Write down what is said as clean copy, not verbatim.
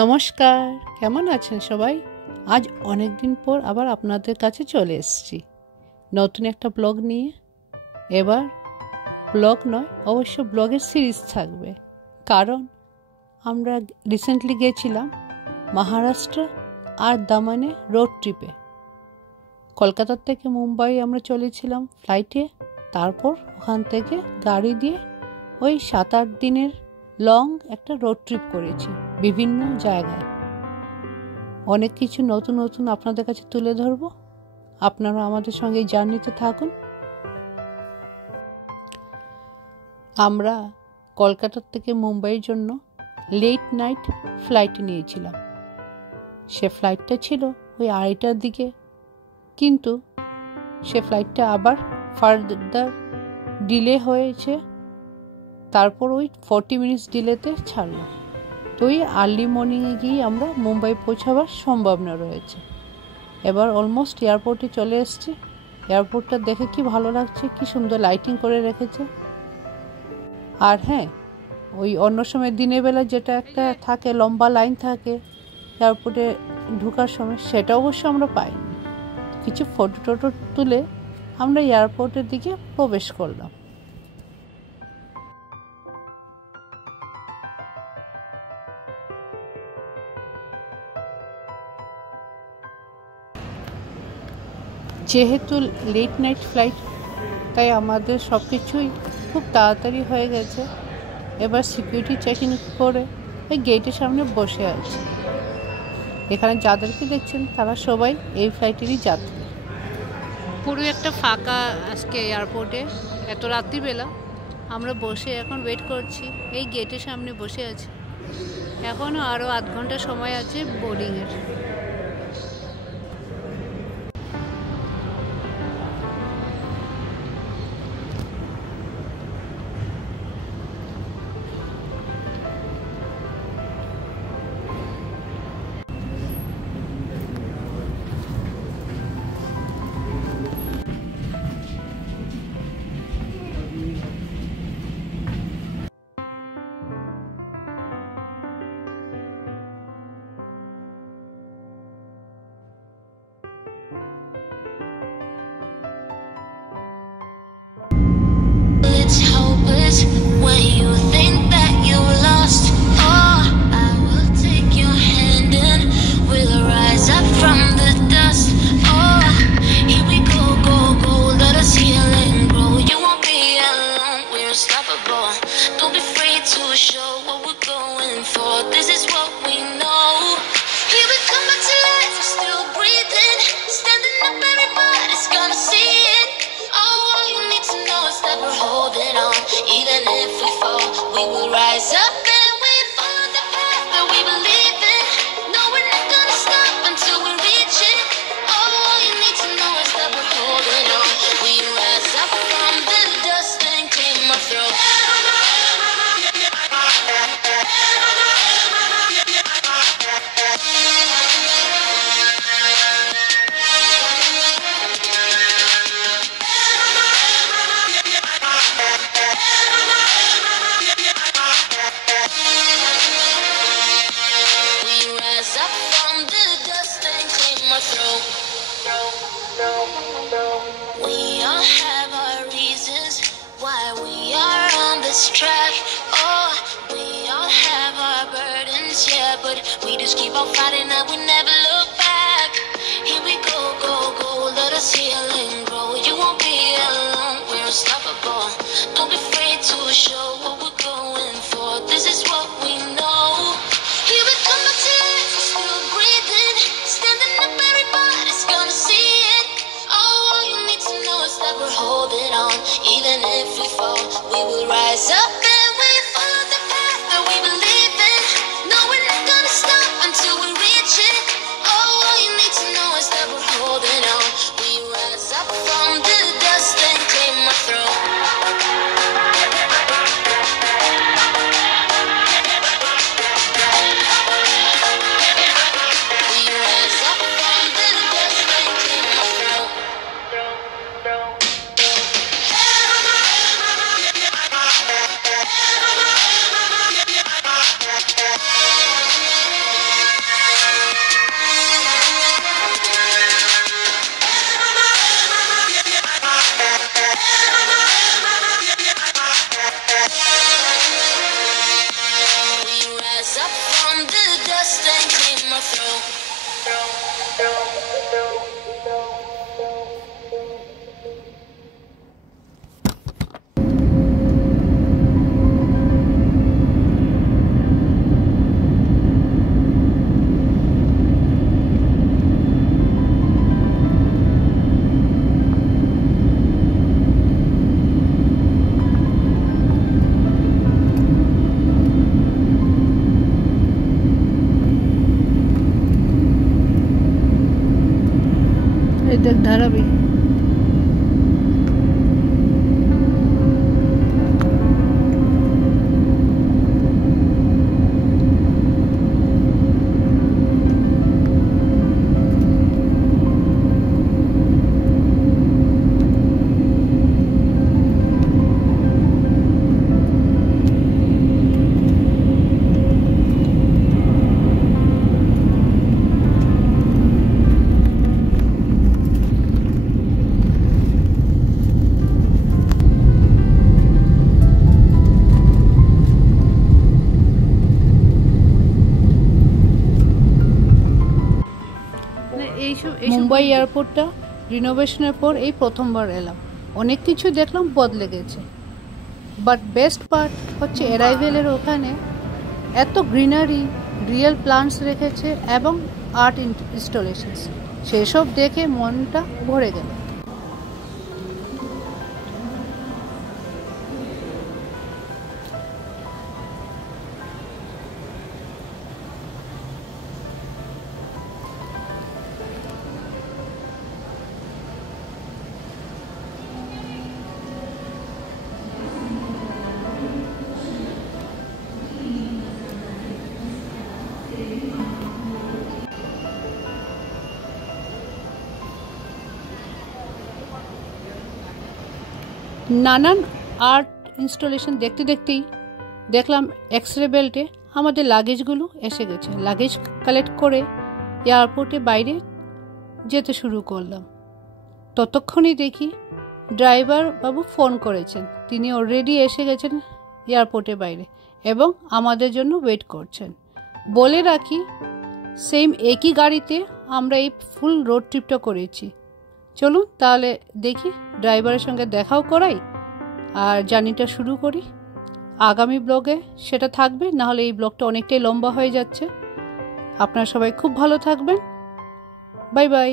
নমস্কার, কেমন আছেন সবাই? আজ অনেক দিন পর আবার আপনাদের কাছে চলে এসেছি নতুন একটা ব্লগ নিয়ে। এবার ব্লগ নয়, অবশ্য ব্লগের সিরিজ থাকবে, কারণ আমরা রিসেন্টলি গেছিলাম মহারাষ্ট্র আর দামানে রোড ট্রিপে। কলকাতার থেকে মুম্বাই আমরা চলেছিলাম ফ্লাইটে, তারপর ওখান থেকে গাড়ি দিয়ে ওই 7-8 দিনের লং একটা রোড ট্রিপ করেছি বিভিন্ন জায়গায়। অনেক কিছু নতুন নতুন আপনাদের কাছে তুলে ধরবো, আপনারা আমাদের সঙ্গে জার্নিতে থাকুন। আমরা কলকাতার থেকে মুম্বাইয়ের জন্য লেট নাইট ফ্লাইট নিয়েছিলাম। সে ফ্লাইটটা ছিল ওই 2:30টার দিকে, কিন্তু সে ফ্লাইটটা আবার ফার্দার ডিলে হয়েছে, তারপর ওই 40 মিনিটস ডিলেতে ছাড়লো। তো ওই আর্লি মর্নিংয়ে গিয়ে আমরা মুম্বাই পৌঁছাবার সম্ভাবনা রয়েছে। এবার অলমোস্ট এয়ারপোর্টে চলে এসেছি। এয়ারপোর্টটা দেখে কি ভালো লাগছে, কি সুন্দর লাইটিং করে রেখেছে। আর হ্যাঁ, ওই অন্য সময় দিনের বেলা যেটা একটা থাকে, লম্বা লাইন থাকে এয়ারপোর্টে ঢোকার সময়, সেটা অবশ্য আমরা পাইনি। কিছু ফটো টটো তুলে আমরা এয়ারপোর্টের দিকে প্রবেশ করলাম। যেহেতু লেট নাইট ফ্লাইট, তাই আমাদের সব কিছুই খুব তাড়াতাড়ি হয়ে গেছে। এবার সিকিউরিটি চেকিং করে ওই গেটের সামনে বসে আছে। এখানে যাদেরকে দেখছেন তারা সবাই এই ফ্লাইটেরই যাত্রী। পুরো একটা ফাঁকা আজকে এয়ারপোর্টে, এত রাত্রিবেলা আমরা বসে এখন ওয়েট করছি। এই গেটের সামনে বসে আছি, এখনও আরও আধ ঘন্টা সময় আছে বোর্ডিংয়ের। When you think that you're lost, oh, I will take your hand and we'll rise up from the dust. Oh, here we go, go, go, let us heal and grow. You won't be alone, we're unstoppable. Don't be afraid to show what we're going for. This is what we know. Here we come back to life, we're still breathing, standing up, everybody's gonna see it. Oh, all you need to know is that we're holding on. Even if we fall, we will rise up and we follow the path that we believe in. No, we're not gonna stop until we reach it. Oh, all you need to know is that we're holding on. We rise up from the dust and clear my throat. We all have our reasons why we are on this track. Oh, we all have our burdens, yeah, but we just keep on fighting and we never look back. Here we go, go, go, let us heal and grow. You won't be alone, we're unstoppable. Don't be afraid to show what we're going for. This is what we know. Here we come back to life, we're still breathing, standing up, everybody's gonna see it. Oh, all you need to know is that we're holding on. Even if we fall, we will rise up and we follow the path that we believe in. No, we're not gonna stop until we reach it. Oh, all you need to know is that we're holding on. We rise up from the dust and clear my throat. ধারাবি মুম্বাই এয়ারপোর্টটা রিনোভেশনের পর এই প্রথমবার এলাম। অনেক কিছু দেখলাম, বদলে গেছে, বাট বেস্ট পার্ট হচ্ছে অ্যারাইভেলের ওখানে এত গ্রিনারি, রিয়েল প্লান্টস রেখেছে এবং আর্ট ইনস্টলেশনস, সেসব দেখে মনটা ভরে গেল। নানান আর্ট ইনস্টলেশন দেখতে দেখতেই দেখলাম এক্সরে বেল্টে আমাদের লাগেজগুলো এসে গেছে। লাগেজ কালেক্ট করে এয়ারপোর্টে বাইরে যেতে শুরু করলাম। ততক্ষণই দেখি ড্রাইভার বাবু ফোন করেছেন, তিনি অলরেডি এসে গেছেন এয়ারপোর্টের বাইরে এবং আমাদের জন্য ওয়েট করছেন। বলে রাখি, সেম একই গাড়িতে আমরা এই ফুল রোড ট্রিপটা করেছি। চলুন তাহলে দেখি, ড্রাইভারের সঙ্গে দেখাও করাই আর জার্নিটা শুরু করি। আগামী ব্লগে সেটা থাকবে, নাহলে এই ব্লগটা অনেকটাই লম্বা হয়ে যাচ্ছে। আপনারা সবাই খুব ভালো থাকবেন। Bye bye.